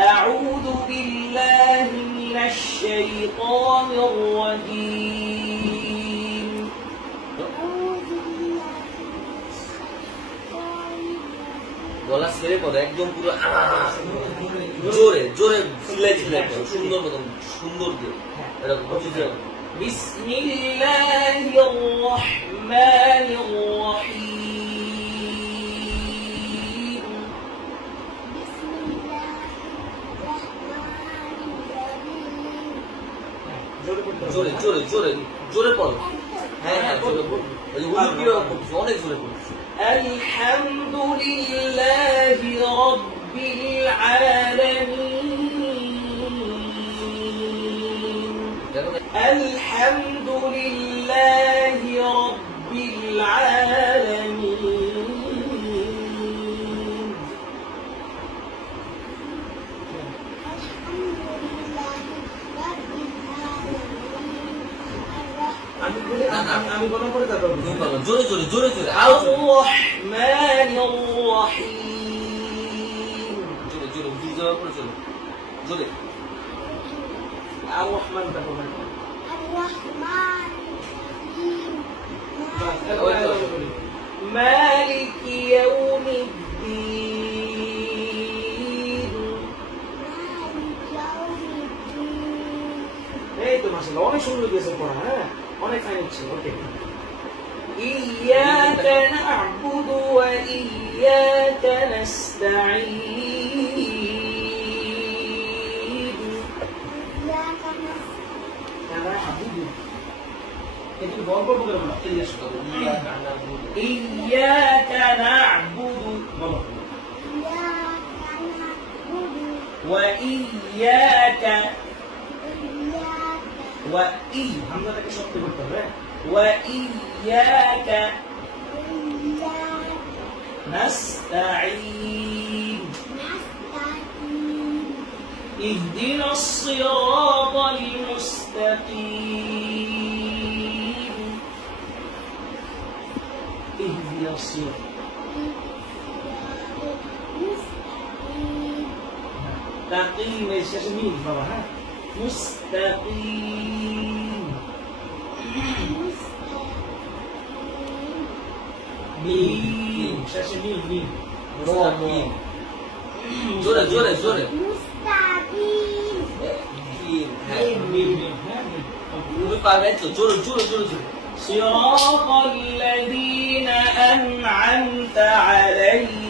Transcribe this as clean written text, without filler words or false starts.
أعوذ بالله من الشيطان الرجيم গলা ছেড়ে পড়ে একদম পুরো জোরে জোরে চিল্লাই চিল্লাই পড়ো সুন্দর মতন সুন্দর দিয়ে এরকম بسم الله الرحمن الرحيم জোরে জোরে জোরে জোরে পড়ো হ্যাঁ হ্যাঁ জোরে পড়ো ওই হুজুর কি অনেক জোরে পড়ছে الحمد لله رب العالمين الحمد لله رب العالمين আমি বলা পরে তারপর জোরে জোরে জোরে জোরে الرحمن الرحيم জোরে জোরে হুজুর যাওয়ার পরে চলো জোরে আর রহমান তারপর مالك يوم الدين এই তো মাশাআল্লাহ অনেক সুন্দর দিয়েছে পড়া হ্যাঁ অনেক ফাইন হচ্ছে ওকে إياك نعبد وإياك نستعين আমরা হাবুদু একটু গল্প করে বলো إياك نعبد وإياك হামজাটাকে শক্ত করতে হবে وإياك نستعين اهدنا الصراط المستقيم اهدنا الصراط تقيم শেষে মিম বাবা হ্যাঁ مستقيم মিম শেষে মিম মিম মুস্তাকিম জোরে জোরে জোরে হ্যাঁ মিম মিম হ্যাঁ মিম তুমি পারবে তো জোরে জোরে জোরে জোরে صراط الذين أنعمت عليهم